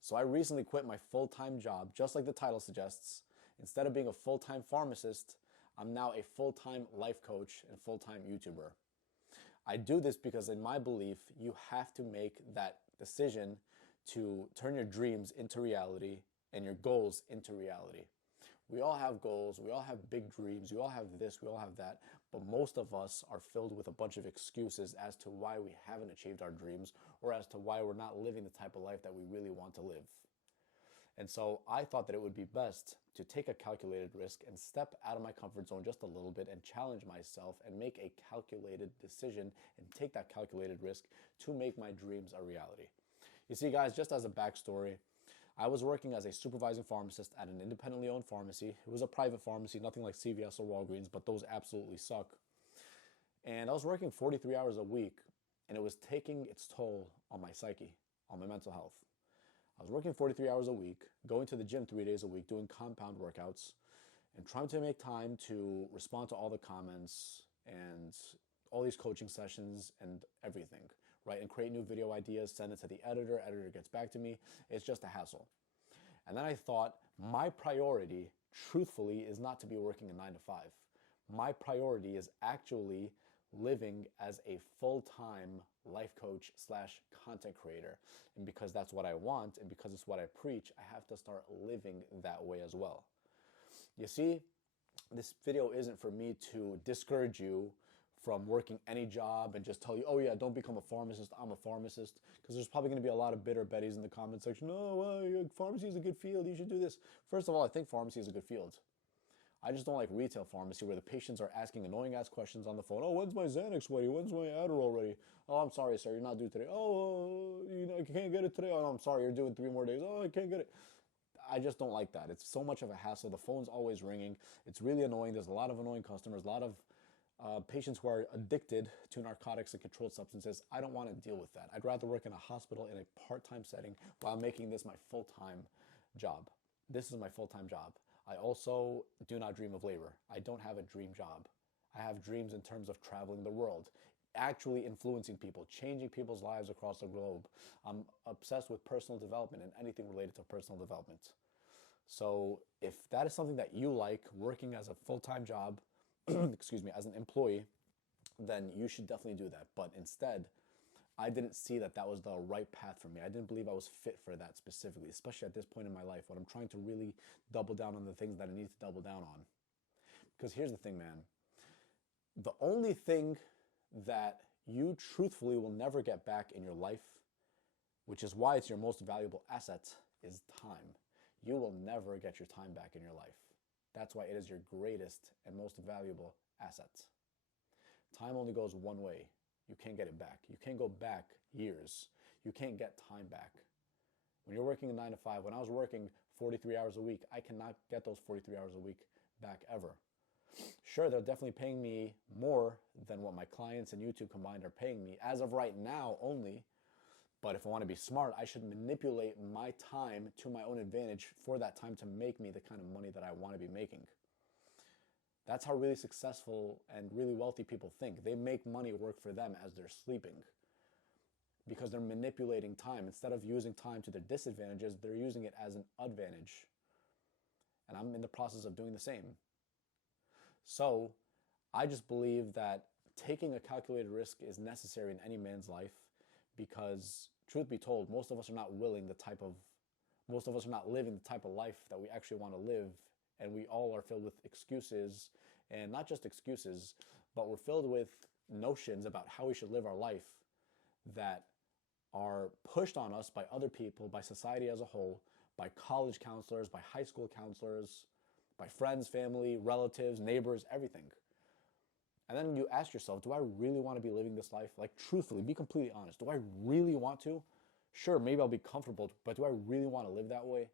So I recently quit my full-time job, just like the title suggests. Instead of being a full-time pharmacist, I'm now a full-time life coach and full-time YouTuber. I do this because in my belief, you have to make that decision to turn your dreams into reality and your goals into reality. We all have goals, we all have big dreams, we all have this, we all have that, but most of us are filled with a bunch of excuses as to why we haven't achieved our dreams or as to why we're not living the type of life that we really want to live. And so I thought that it would be best to take a calculated risk and step out of my comfort zone just a little bit and challenge myself and make a calculated decision and take that calculated risk to make my dreams a reality. You see, guys, just as a backstory, I was working as a supervising pharmacist at an independently owned pharmacy. It was a private pharmacy, nothing like CVS or Walgreens, but those absolutely suck. And I was working 43 hours a week, and it was taking its toll on my psyche, on my mental health. I was working 43 hours a week, going to the gym 3 days a week, doing compound workouts, and trying to make time to respond to all the comments and all these coaching sessions and everything, right? And create new video ideas, send it to the editor, editor gets back to me. It's just a hassle. And then I thought, my priority, truthfully, is not to be working a 9 to 5. My priority is actually living as a full-time life coach slash content creator. And because that's what I want and because it's what I preach, I have to start living that way as well. You see, this video isn't for me to discourage you from working any job and just tell you, oh yeah, don't become a pharmacist, I'm a pharmacist. Because there's probably going to be a lot of bitter betties in the comment section. Oh, well, pharmacy is a good field, you should do this. First of all, I think pharmacy is a good field. I just don't like retail pharmacy where the patients are asking annoying ass questions on the phone. Oh, when's my Xanax ready? When's my Adderall ready? Oh, I'm sorry, sir, you're not due today. Oh, you can't get it today. Oh, no, I'm sorry, you're due in 3 more days. Oh, I can't get it. I just don't like that. It's so much of a hassle. The phone's always ringing. It's really annoying. There's a lot of annoying customers, a lot of patients who are addicted to narcotics and controlled substances. I don't want to deal with that. I'd rather work in a hospital in a part-time setting while making this my full-time job. This is my full-time job. I also do not dream of labor. I don't have a dream job. I have dreams in terms of traveling the world, actually influencing people, changing people's lives across the globe. I'm obsessed with personal development and anything related to personal development. So if that is something that you like, working as a full-time job, excuse me, as an employee, then you should definitely do that. But instead, I didn't see that that was the right path for me. I didn't believe I was fit for that specifically, especially at this point in my life when I'm trying to really double down on the things that I need to double down on. Because here's the thing, man. The only thing that you truthfully will never get back in your life, which is why it's your most valuable asset, is time. You will never get your time back in your life. That's why it is your greatest and most valuable asset. Time only goes one way. You can't get it back. You can't go back years. You can't get time back. When you're working a 9 to 5, when I was working 43 hours a week, I cannot get those 43 hours a week back ever. Sure, they're definitely paying me more than what my clients and YouTube combined are paying me as of right now only. But if I want to be smart, I should manipulate my time to my own advantage for that time to make me the kind of money that I want to be making. That's how really successful and really wealthy people think. They make money work for them as they're sleeping because they're manipulating time. Instead of using time to their disadvantages, they're using it as an advantage. And I'm in the process of doing the same. So I just believe that taking a calculated risk is necessary in any man's life because, truth be told, most of us are not living the type of life that we actually want to live. And we all are filled with excuses, and not just excuses, but we're filled with notions about how we should live our life that are pushed on us by other people, by society as a whole, by college counselors, by high school counselors, by friends, family, relatives, neighbors, everything. And then you ask yourself, do I really want to be living this life? Like, truthfully, be completely honest. Do I really want to? Sure, maybe I'll be comfortable, but do I really want to live that way?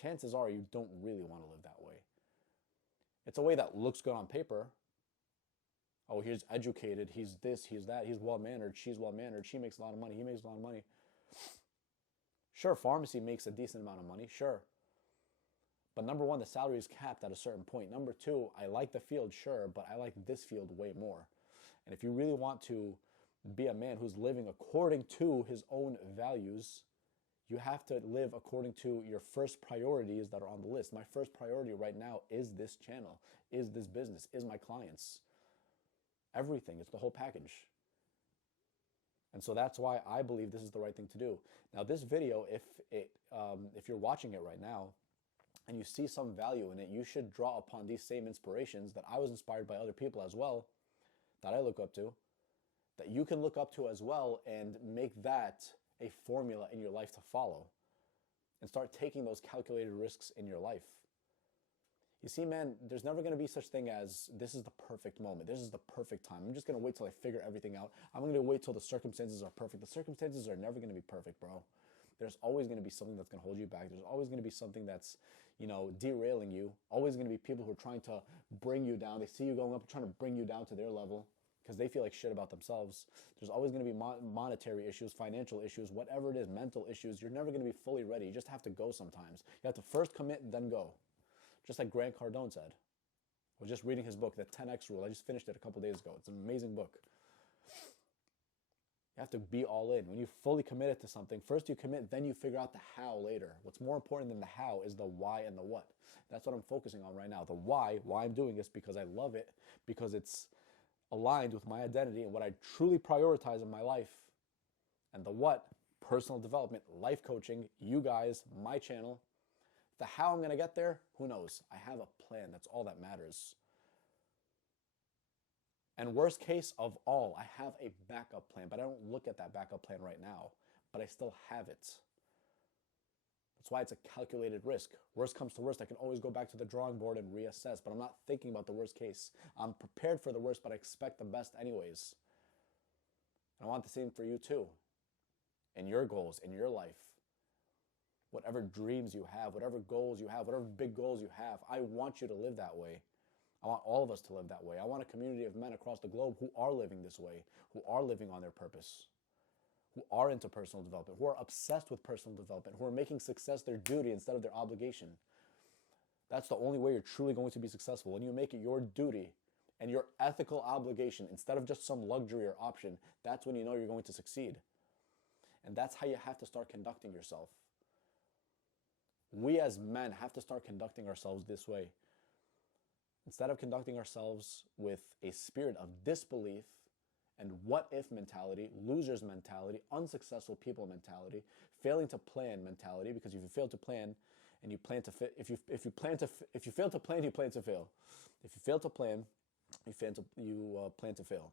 Chances are you don't really want to live that way. It's a way that looks good on paper. Oh, he's educated, he's this, he's that, he's well-mannered, she's well-mannered, she makes a lot of money, he makes a lot of money. Sure, pharmacy makes a decent amount of money, sure. But number one, the salary is capped at a certain point. Number two, I like the field, sure, but I like this field way more. And if you really want to be a man who's living according to his own values, You have to live according to your first priorities that are on the list. My first priority right now is this channel, is this business, is my clients. Everything. It's the whole package. And so that's why I believe this is the right thing to do. Now, this video, if you're watching it right now and you see some value in it, you should draw upon these same inspirations that I was inspired by other people as well, that I look up to, that you can look up to as well, and make that a formula in your life to follow and start taking those calculated risks in your life. You see, man, there's never going to be such thing as this is the perfect moment. This is the perfect time. I'm just going to wait till I figure everything out. I'm going to wait till the circumstances are perfect. The circumstances are never going to be perfect, bro. There's always going to be something that's going to hold you back. There's always going to be something that's, derailing you. Always going to be people who are trying to bring you down. They see you going up, trying to bring you down to their level because they feel like shit about themselves. There's always going to be monetary issues, financial issues, whatever it is, mental issues. You're never going to be fully ready. You just have to go sometimes. You have to first commit, then go. Just like Grant Cardone said. I was just reading his book, The 10X Rule. I just finished it a couple days ago. It's an amazing book. You have to be all in. When you fully committed to something, first you commit, then you figure out the how later. What's more important than the how is the why and the what. That's what I'm focusing on right now. The why I'm doing this because I love it, because it's aligned with my identity and what I truly prioritize in my life. And the what, personal development, life coaching, you guys, my channel. The how I'm going to get there, who knows? I have a plan. That's all that matters. And worst case of all, I have a backup plan, but I don't look at that backup plan right now, but I still have it. That's why it's a calculated risk. Worst comes to worst, I can always go back to the drawing board and reassess, but I'm not thinking about the worst case. I'm prepared for the worst, but I expect the best anyways. And I want the same for you too. In your goals, in your life. Whatever dreams you have, whatever goals you have, whatever big goals you have, I want you to live that way. I want all of us to live that way. I want a community of men across the globe who are living this way, who are living on their purpose, who are into personal development, who are obsessed with personal development, who are making success their duty instead of their obligation. That's the only way you're truly going to be successful. When you make it your duty and your ethical obligation instead of just some luxury or option, that's when you know you're going to succeed. And that's how you have to start conducting yourself. We as men have to start conducting ourselves this way. Instead of conducting ourselves with a spirit of disbelief and what-if mentality, loser's mentality, unsuccessful people mentality, failing to plan mentality, because if you fail to plan and you plan to if you fail to plan, you plan to fail. If you fail to plan, you plan to fail.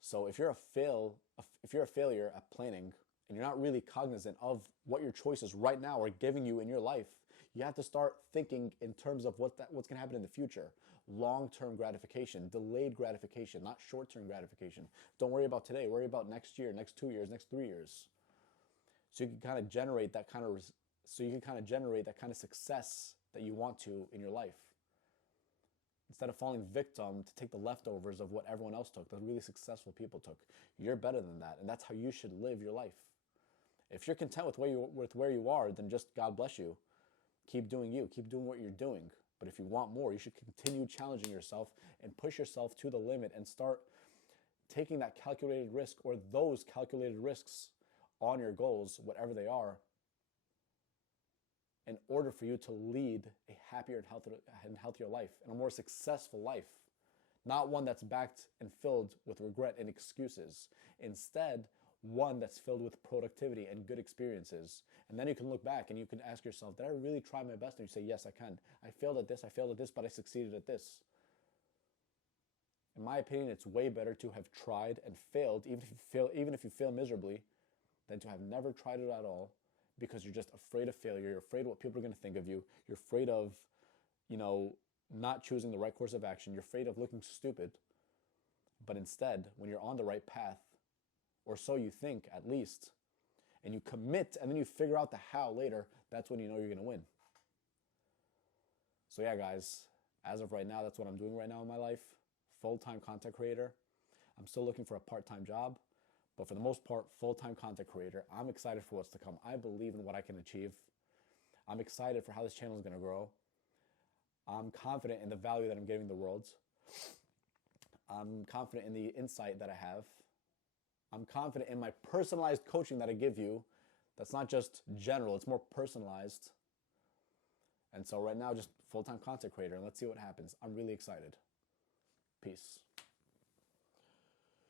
So if you're a failure at planning, and you're not really cognizant of what your choices right now are giving you in your life, you have to start thinking in terms of what's going to happen in the future. Long-term gratification, delayed gratification, not short-term gratification. Don't worry about today. Worry about next year, next 2 years, next 3 years. So you can kind of generate that kind of success that you want to in your life. Instead of falling victim to take the leftovers of what everyone else took, the really successful people took. You're better than that, and that's how you should live your life. If you're content with where you are, then just God bless you. Keep doing you. Keep doing what you're doing. But if you want more, you should continue challenging yourself and push yourself to the limit and start taking that calculated risk or those calculated risks on your goals, whatever they are, in order for you to lead a happier and healthier life and a more successful life. Not one that's backed and filled with regret and excuses. Instead, one that's filled with productivity and good experiences. And then you can look back and you can ask yourself, did I really try my best? And you say, yes, I can. I failed at this, but I succeeded at this. In my opinion, it's way better to have tried and failed, even if you fail miserably, than to have never tried it at all, because you're just afraid of failure. You're afraid of what people are going to think of you. You're afraid of, not choosing the right course of action. You're afraid of looking stupid. But instead, when you're on the right path, or so you think at least, and you commit and then you figure out the how later, that's when you know you're going to win. So yeah, guys, as of right now, that's what I'm doing right now in my life. Full-time content creator. I'm still looking for a part-time job, but for the most part, full-time content creator. I'm excited for what's to come. I believe in what I can achieve. I'm excited for how this channel is going to grow. I'm confident in the value that I'm giving the world. I'm confident in the insight that I have. I'm confident in my personalized coaching that I give you that's not just general, it's more personalized. And so right now, just full-time content creator, and let's see what happens. I'm really excited. Peace.